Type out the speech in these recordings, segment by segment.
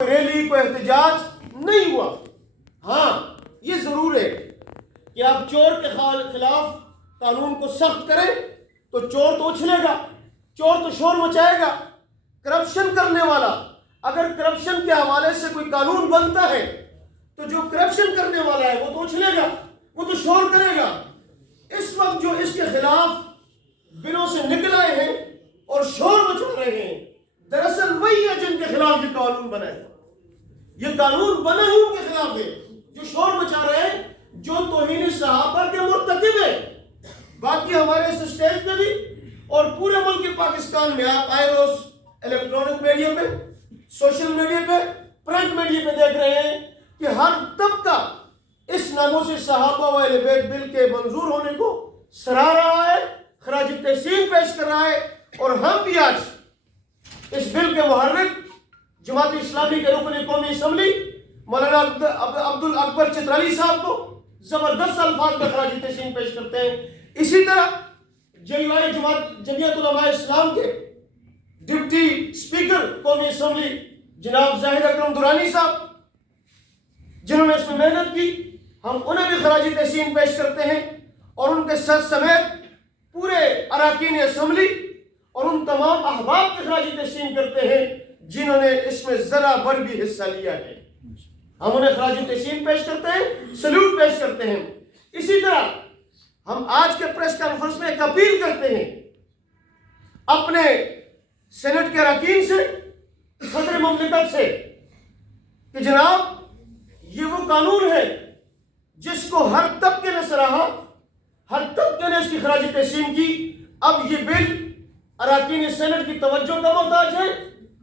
Rally کوئی احتجاج نہیں ہوا. ہاں یہ ضرور ہے کہ آپ چور کے خلاف قانون کو سخت کریں تو چور تو اچھلے گا, چور تو شور مچائے گا. کرپشن کرنے والا, اگر کرپشن کے حوالے سے کوئی قانون بنتا ہے تو جو کرپشن کرنے والا ہے وہ تو اچھلے گا, وہ تو شور کرے گا. اس وقت جو اس کے خلاف بلوں سے نکل آئے ہیں اور شور مچا رہے ہیں, دراصل وہی ہے جن کے خلاف یہ قانون بنا ہے. یہ قانون بنا ہی ان کے خلاف ہے جو شور مچا رہے ہیں, جو توہین صحابہ کے مرتکب ہیں. باقی ہمارے اس اسٹیج پہ بھی اور پورے ملک پاکستان میں آپ آئے روز الیکٹرانک میڈیا پہ, سوشل میڈیا پہ, پرنٹ میڈیا پہ دیکھ رہے ہیں کہ ہر طبقہ اس ناموس صحابہ و اہل بیت بل کے منظور ہونے کو سراہ رہا ہے, خراج تحسین پیش کر رہا ہے. اور ہم بھی آج اس بل کے محرک جماعت اسلامی کے رکن قومی اسمبلی مولانا عبد الاکبر چترالی صاحب کو زبردست الفاظ میں خراج تحسین پیش کرتے ہیں. اسی طرح جمعیت علماء اسلام کے ڈپٹی اسپیکر قومی اسمبلی جناب زاہد اکرم درانی صاحب جنہوں نے اس میں محنت کی, ہم انہیں بھی خراج تحسین پیش کرتے ہیں. اور ان کے ساتھ سمیت پورے اراکین اسمبلی اور ان تمام احباب کے خراج تحسین کرتے ہیں جنہوں نے اس میں ذرا بھر بھی حصہ لیا ہے. ہم انہیں خراج تحسین پیش کرتے ہیں, سلوٹ پیش کرتے ہیں. اسی طرح ہم آج کے پریس کانفرنس میں ایک اپیل کرتے ہیں اپنے سینٹ کے اراکین سے, صدر مملکت سے, کہ جناب یہ وہ قانون ہے جس کو ہر طبقے نے سراہا, ہر طبقے نے اس کی خراج تحسین کی. اب یہ بل اراکین سینٹ کی توجہ کا محتاج ہے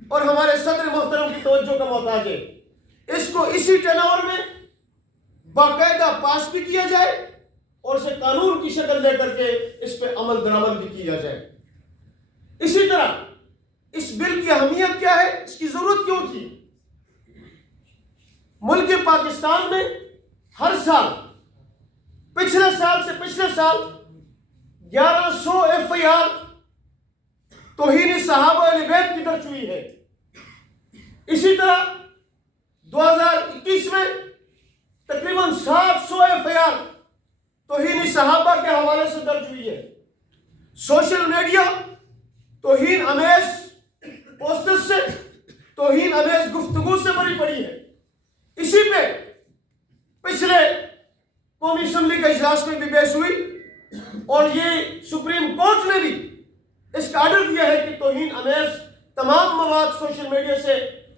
اور ہمارے صدر محترم کی توجہ کا محتاج ہے. اس کو اسی ٹینور میں باقاعدہ پاس بھی کیا جائے اور اسے قانون کی شکل دے کر کے اس پہ عمل درآمد بھی کیا جائے. اسی طرح اس بل کی اہمیت کیا ہے, اس کی ضرورت کیوں تھی؟ ملک پاکستان میں ہر سال, پچھلے سال سے پچھلے سال 1100 FIR توہین صحابہ اہل بیت کی درج ہوئی ہے. اسی طرح 2021 میں تقریباً 700 FIR توہین صحابہ کے حوالے سے درج ہوئی ہے. سوشل میڈیا توہین امیز پوسٹر سے, توہین امیز گفتگو سے بھری پڑی ہے. اسی پہ پچھلے قومی اسمبلی کے اجلاس میں بھی بحث ہوئی اور یہ سپریم کورٹ نے بھی اس کا آرڈر دیا ہے کہ توہین امیز تمام مواد سوشل میڈیا سے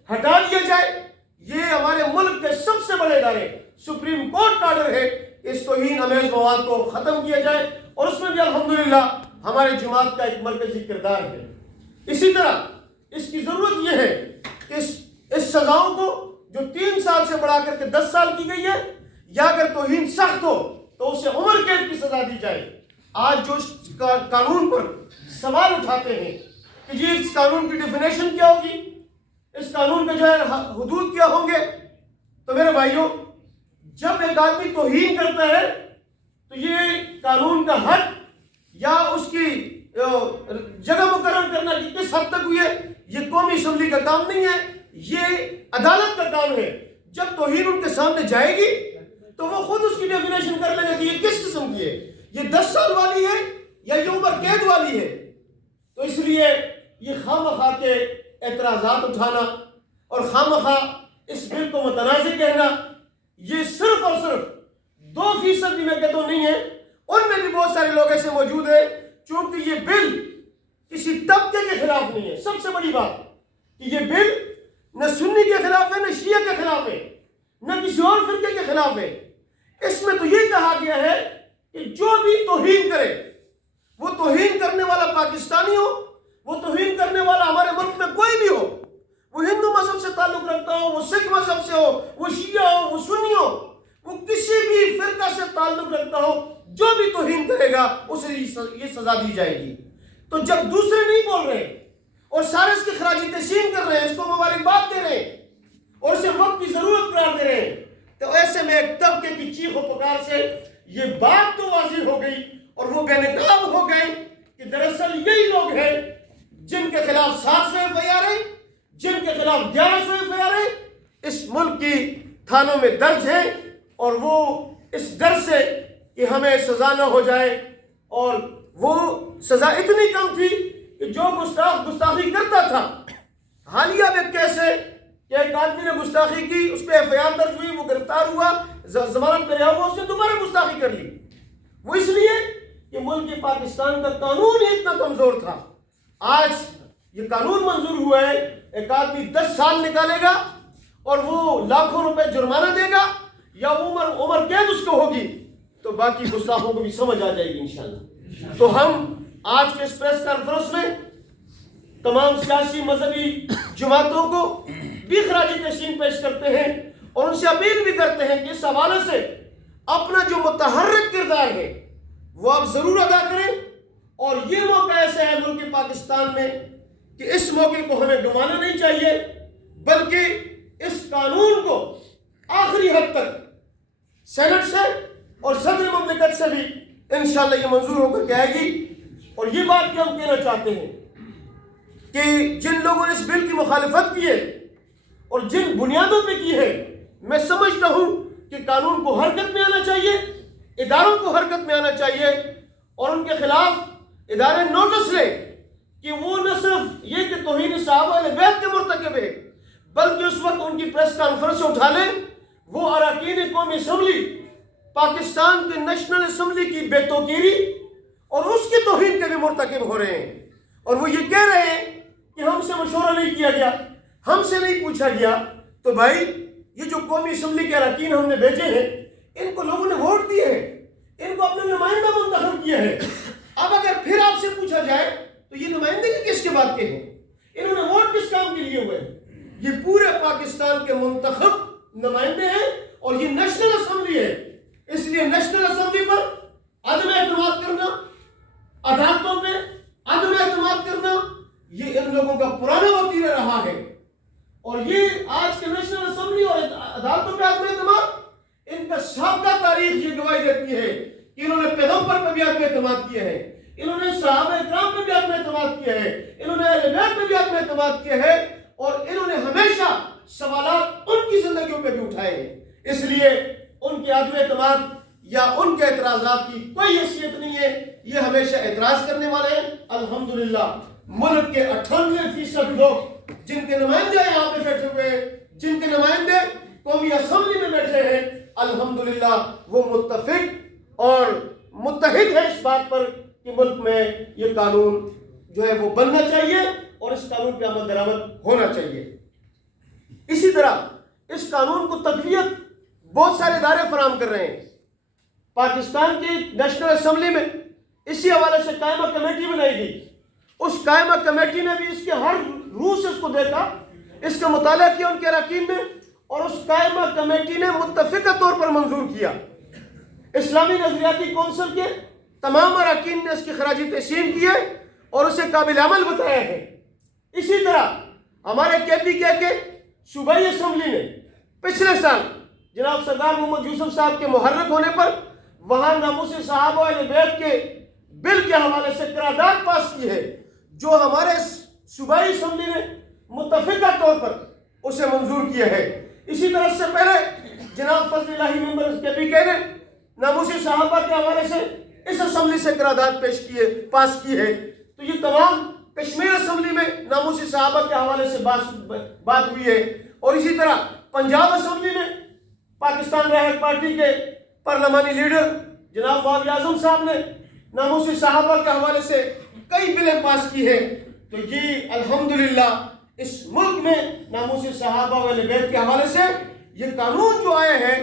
ہٹا دیا جائے. یہ ہمارے ملک کے سب سے بڑے ادارے سپریم کورٹ کا آرڈر ہے کہ اس توہین امیز مواد کو ختم کیا جائے, اور اس میں بھی الحمدللہ ہماری جماعت کا ایک مرکزی کردار ہے. اسی طرح اس کی ضرورت یہ ہے کہ اس سزاؤں کو جو 3 سال سے بڑھا کر کے 10 سال کی گئی ہے, یا اگر توہین سخت ہو تو اسے عمر قید کی سزا دی جائے. آج جو اس قانون پر سوال اٹھاتے ہیں کہ جی اس قانون کی ڈیفینیشن کیا ہوگی, اس قانون کے جو ہے حدود کیا ہوں گے, تو میرے بھائیوں جب ایک آدمی توہین کرتا ہے تو یہ قانون کا حد یا اس کی جگہ مقرر کرنا کہ کس حد تک ہوئی ہے, یہ قومی اسمبلی کا کام نہیں ہے, یہ عدالت کا کام ہے. جب توہین ان کے سامنے جائے گی تو وہ خود اس کی ڈیفینیشن کر لیں گے کہ یہ کس قسم کی ہے, یہ 10 سال والی ہے یا یہ عمر قید والی ہے. تو اس لیے یہ خواہ کے اعتراضات اٹھانا اور خواہ اس بل کو متنازع کہنا, یہ صرف اور صرف 2% بھی میں کہتا ہوں نہیں ہے. ان میں بھی بہت سارے لوگ ایسے موجود ہیں, چونکہ یہ بل کسی طبقے کے خلاف نہیں ہے. سب سے بڑی بات کہ یہ بل نہ سنی کے خلاف ہے, نہ شیعہ کے خلاف ہے, نہ کسی اور فرقے کے خلاف ہے. اس میں تو یہ کہا گیا ہے کہ جو بھی توہین کرے, وہ توہین کرنے والا پاکستانی ہو, وہ توہین کرنے والا ہمارے ملک میں کوئی بھی ہو, وہ ہندو مذہب سے تعلق رکھتا ہو, وہ سکھ مذہب سے ہو, وہ شیعہ ہو, وہ سنی ہو, وہ کسی بھی فرقہ سے تعلق رکھتا ہو, جو بھی توہین کرے گا اسے یہ سزا دی جائے گی. تو جب دوسرے نہیں بول رہے اور سارے اس کی خراج تحسین کر رہے ہیں, اس کو مبارکباد دے رہے ہیں اور اسے وقت کی ضرورت قرار دے رہے ہیں, تو ایسے میں ایک طبقے کی چیخ و پکار سے یہ بات تو واضح ہو گئی اور وہ بے نقاب ہو گئے کہ دراصل یہی لوگ ہیں جن کے خلاف 700 FIR ہے, جن کے خلاف 1100 FIR ہے, ملک کی تھانوں میں درج ہیں، اور وہ اس ڈر سے کہ ہمیں سزا نہ ہو جائے، اور وہ سزا اتنی کم تھی کہ جو گستاخی کرتا تھا، حالیہ میں کیسے کہ ایک آدمی نے گستاخی کی، اس پہ ایف آئی آر درج ہوئی، وہ گرفتار ہوا، ضمانت پہ رہا ہوا، اس نے دوبارہ گستاخی کر لی۔ وہ اس لیے کہ ملک پاکستان کا قانون ہی اتنا کمزور تھا۔ آج یہ قانون منظور ہوا ہے، ایک آدمی 10 سال نکالے گا اور وہ لاکھوں روپے جرمانہ دے گا، یا عمر قید اس کو ہوگی، تو باقی گستاخوں کو بھی سمجھ آ جائے گی انشاءاللہ۔ تو ہم آج کے اس پریس کانفرنس میں تمام سیاسی مذہبی جماعتوں کو بھی خراج تحسین پیش کرتے ہیں، اور ان سے اپیل بھی کرتے ہیں کہ اس حوالے سے اپنا جو متحرک کردار ہے وہ آپ ضرور ادا کریں، اور یہ موقع ایسا ہے ملک پاکستان میں کہ اس موقع کو ہمیں گنوانا نہیں چاہیے، بلکہ اس قانون کو آخری حد تک سینٹ سے اور صدر مملکت سے بھی انشاءاللہ یہ منظور ہو کر کے آئے گی۔ اور یہ بات بھی ہم کہنا چاہتے ہیں کہ جن لوگوں نے اس بل کی مخالفت کی ہے اور جن بنیادوں پہ کی ہے، میں سمجھتا ہوں کہ قانون کو حرکت میں آنا چاہیے، اداروں کو حرکت میں آنا چاہیے، اور ان کے خلاف ادارے نوٹس لیں کہ وہ نہ صرف یہ کہ توہین صحابہ اہل بیت کے مرتکب ہے، بلکہ اس وقت ان کی پریس کانفرنس اٹھا لیں، وہ اراکین قومی اسمبلی پاکستان کے نیشنل اسمبلی کی بے توقیری اور اس کی توہین کے بھی مرتکب ہو رہے ہیں، اور وہ یہ کہہ رہے ہیں کہ ہم سے مشورہ نہیں کیا گیا، ہم سے نہیں پوچھا گیا۔ تو بھائی، یہ جو قومی اسمبلی کے اراکین ہم نے بھیجے ہیں، ان کو لوگوں نے ووٹ دیے ہیں، ان کو اپنا نمائندہ منتخب کیا ہے۔ اب اگر پھر آپ سے پوچھا جائے تو یہ نمائندگی کس کے بات کے ہیں؟ انہوں نے ووٹ کس کام کے لیے ہوئے ہیں؟ یہ پورے پاکستان کے منتخب نمائندے ہیں، اور یہ نیشنل اسمبلی ہے۔ اس لیے نیشنل اسمبلی پر عدم اعتماد کرنا، عدالتوں پہ عدم اعتماد کرنا، یہ ان لوگوں کا پرانا وتیرہ رہا ہے، اور یہ آج کے نیشنل اسمبلی اور عدالتوں پہ عدم اعتماد، ان کا سابقہ تاریخ یہ گواہی دیتی ہے کہ انہوں نے پیغمبر پہ بھی عدم اعتماد کیا ہے، انہوں نے صحابہ اکرام پہ بھی عدم اعتماد کیا ہے، انہوں نے اہل بیت پہ بھی عدم اعتماد کیا ہے، اور انہوں نے ہمیشہ سوالات ان کی زندگیوں پہ بھی اٹھائے ہیں۔ اس لیے ان کے عدم اعتماد یا ان کے اعتراضات کی کوئی حیثیت نہیں ہے، یہ ہمیشہ اعتراض کرنے والے ہیں۔ الحمدللہ ملک کے 98% لوگ جن کے نمائندے یہاں پہ بیٹھے ہوئے ہیں، جن کے نمائندے قومی اسمبلی میں بیٹھے ہیں، الحمدللہ وہ متفق اور متحد ہے اس بات پر کہ ملک میں یہ قانون جو ہے وہ بننا چاہیے، اور اس قانون پہ عمل درآمد ہونا چاہیے۔ اسی طرح اس قانون کو تقویت بہت سارے ادارے فراہم کر رہے ہیں۔ پاکستان کی نیشنل اسمبلی میں اسی حوالے سے قائمہ کمیٹی بنائی گئی، اس قائمہ کمیٹی نے بھی اس کے ہر روح سے اس کو دیکھا، اس کا مطالعہ کیا ان کے اراکین نے، اور اس قائمہ کمیٹی نے متفقہ طور پر منظور کیا۔ اسلامی نظریاتی کونسل کے تمام اراکین نے اس کی خراج تحسین کی ہے اور اسے قابل عمل بتایا ہے۔ اسی طرح ہمارے KPK کے صوبائی اسمبلی نے پچھلے سال جناب سردار محمد یوسف صاحب کے محرک ہونے پر وہاں ناموس صحابہ اہل بیت کے بل کے حوالے سے قرارداد پاس کی ہے، جو ہمارے صوبائی اسمبلی نے متفقہ طور پر اسے منظور کیا ہے۔ اسی طرح سے پہلے جناب فضل الہی ممبر KPK نے ناموس صحابہ کے حوالے سے اس اسمبلی سے قرارداد پاس کی ہے۔ تو یہ تمام کشمیر اسمبلی میں ناموس صحابہ کے حوالے سے بات ہوئی ہے، اور اسی طرح پنجاب اسمبلی میں پاکستان رائفل پارٹی کے پارلیمانی لیڈر جناب وہاب اعظم صاحب نے ناموس صحابہ کے حوالے سے کئی بلیں پاس کی ہیں۔ تو یہ الحمدللہ اس ملک میں ناموس صحابہ و اہل بیت کے حوالے سے یہ قانون جو آئے ہیں،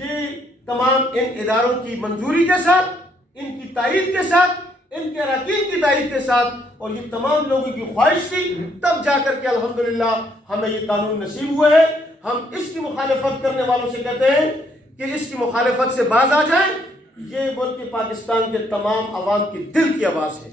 یہ تمام ان اداروں کی منظوری کے ساتھ، ان کی تائید کے ساتھ، ان کے اراکین کی تائید کے ساتھ، اور یہ تمام لوگوں کی خواہش تھی، تب جا کر کے الحمدللہ ہمیں یہ قانون نصیب ہوئے ہے۔ ہم اس کی مخالفت کرنے والوں سے کہتے ہیں کہ اس کی مخالفت سے باز آ جائیں۔ یہ ملک پاکستان کے تمام عوام کی دل کی آواز ہے۔